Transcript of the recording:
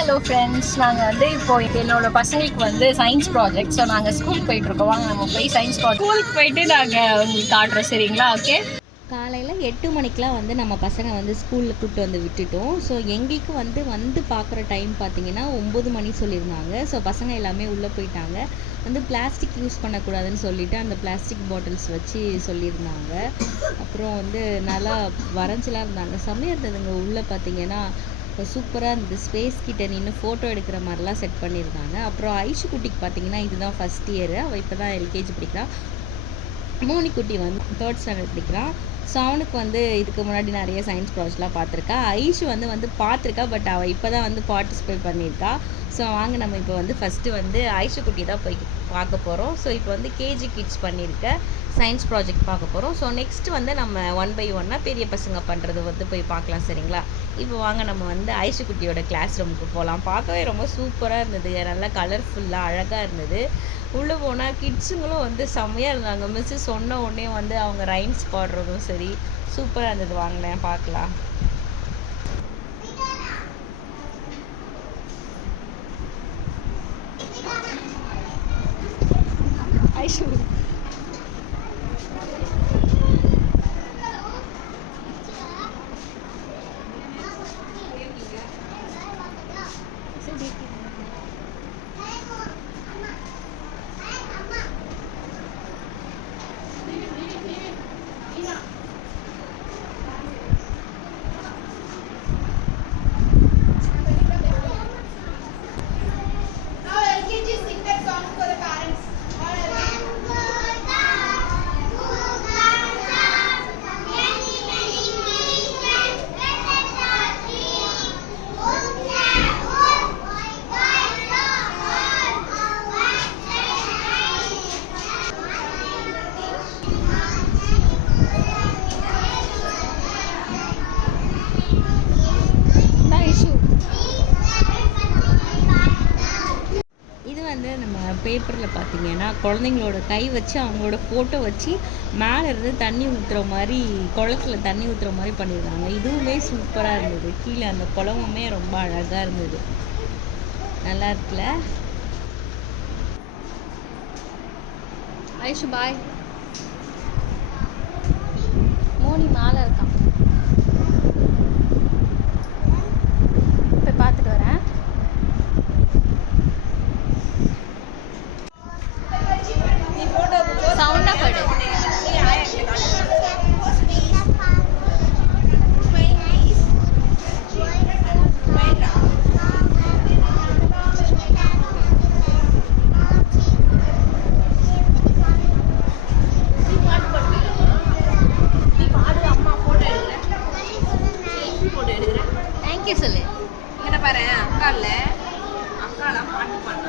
Hello friends, நாங்கள் வந்து இப்போ என்னோட பசங்களுக்கு வந்து சயின்ஸ் ப்ராஜெக்ட். ஸோ நாங்கள் ஸ்கூலுக்கு போயிட்டுருக்கோம். வாங்க நம்ம போய் சயின்ஸ் ப்ராஜெக்ட் ஸ்கூலுக்கு போயிட்டு நாங்கள் உங்களுக்கு காட்டுறோம். சரிங்களா? ஓகே. காலையில் 8 மணிக்கெலாம் வந்து நம்ம பசங்க வந்து ஸ்கூலில் கூப்பிட்டு வந்து விட்டுட்டோம். ஸோ எங்களுக்கு வந்து பார்க்குற டைம் பார்த்திங்கன்னா 9 மணி சொல்லியிருந்தாங்க. ஸோ பசங்க எல்லாமே உள்ளே போயிட்டாங்க. வந்து பிளாஸ்டிக் யூஸ் பண்ணக்கூடாதுன்னு சொல்லிவிட்டு அந்த பிளாஸ்டிக் பாட்டில்ஸ் வச்சு சொல்லியிருந்தாங்க. அப்புறம் வந்து நல்லா வரைஞ்சலாம் இருந்தாங்க. செம்மையாக இருந்ததுங்க. உள்ளே பார்த்திங்கன்னா சூப்பராக இருந்தது. ஸ்பேஸ் கிட்ட நின்று ஃபோட்டோ எடுக்கிற மாதிரிலாம் செட் பண்ணியிருந்தாங்க. அப்புறம் ஐஷு குட்டிக்கு பார்த்திங்கன்னா இதுதான் ஃபஸ்ட் இயரு. அவள் இப்போ தான் எல்கேஜி படிக்கிறான். மோனிக்குட்டி வந்து 3rd ஸ்டாண்டர்ட் படிக்கிறான். ஸோ அவனுக்கு வந்து இதுக்கு முன்னாடி நிறைய சயின்ஸ் ப்ராஜெக்ட்லாம் பார்த்துருக்கா. ஐஷு வந்து பார்த்துருக்கா. பட் அவள் இப்போ தான் வந்து பார்ட்டிசிபேட் பண்ணியிருக்கா. ஸோ வாங்க நம்ம இப்போ வந்து ஃபஸ்ட்டு வந்து ஐஷு குட்டி தான் போய் பார்க்க போகிறோம். ஸோ இப்போ வந்து கேஜி கிட்ஸ் பண்ணியிருக்க சயின்ஸ் ப்ராஜெக்ட் பார்க்க போகிறோம். ஸோ நெக்ஸ்ட்டு வந்து நம்ம 1 by 1 பெரிய பசங்க பண்ணுறது வந்து போய் பார்க்கலாம். சரிங்களா? இப்போ வாங்க நம்ம வந்து ஐஷு குட்டியோட கிளாஸ் ரூமுக்கு போகலாம். பார்க்கவே ரொம்ப சூப்பராக இருந்தது. நல்லா கலர்ஃபுல்லாக அழகாக இருந்தது. உள்ளே போனால் கிட்ஸுங்களும் வந்து செம்மையாக இருந்தாங்க. மிஸ்ஸு சொன்ன உடனே வந்து அவங்க ரைம்ஸ் பாடுறதும் சரி சூப்பராக இருந்தது. வாங்கினேன் பார்க்கலாம். ஐஷு வந்து நம்ம பேப்பரில் பார்த்திங்கன்னா குழந்தைங்களோட கை வச்சு அவங்களோட ஃபோட்டோ வச்சு மேலே இருந்து தண்ணி ஊற்றுற மாதிரி, குளத்தில் தண்ணி ஊற்றுற மாதிரி பண்ணியிருந்தாங்க. இதுவுமே சூப்பராக இருந்தது. கீழே அந்த குளமுமே ரொம்ப அழகாக இருந்தது. நல்லா இருக்குல்ல? ஐஷு பாய். மோனி மேலே இருக்கான். போய் பார்த்துட்டு வரேன். சவுண்டா படு. தேங்க்யூ சொல்லு. இங்கே பாரு, அக்கா இல்லை, அக்காலாம் பாட்டு பண்ண.